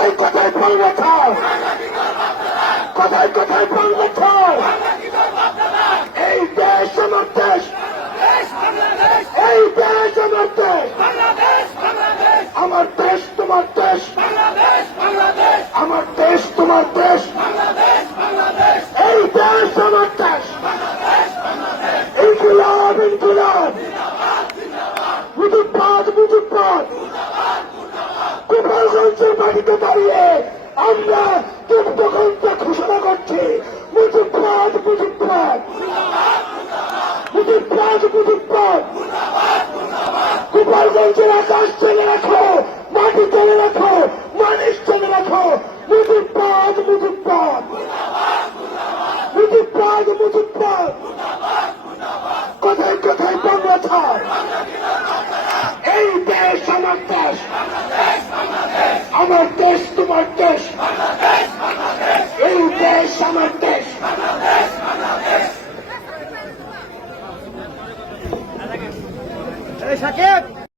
কথায় কথায় বলবে থাও, কথায় কথায় বলবে থাও। এই দেশ আমার দেশ, এই দেশ আমার দেশ, আমার দেশ তোমার দেশ, আমার দেশ তোমার দেশ, এই দেশ আমার দেশ। ইনকিলাব ইনকিলাব, মুজিববাদ মুজিববাদ। গোপালগঞ্জের মাটিতে দাঁড়িয়ে আমরা যুদ্ধঘণ্টা ঘোষণা করছি, মুজিববাদ মুজিববাদ, মুজিববাদ মুজিববাদ। গোপালগঞ্জের আকাশ চেনে রাখো, মাটি চেনে রাখো, মানুষ চেনে রাখো, মুজিববাদ মুজিববাদ, মুজিববাদ মুজিববাদ। কোথায় কোথায় বাংলা ছাড়, এই দেশ আমার দেশ, আমার দেশ তোমার দেশ, এই দেশ আমার দেশ।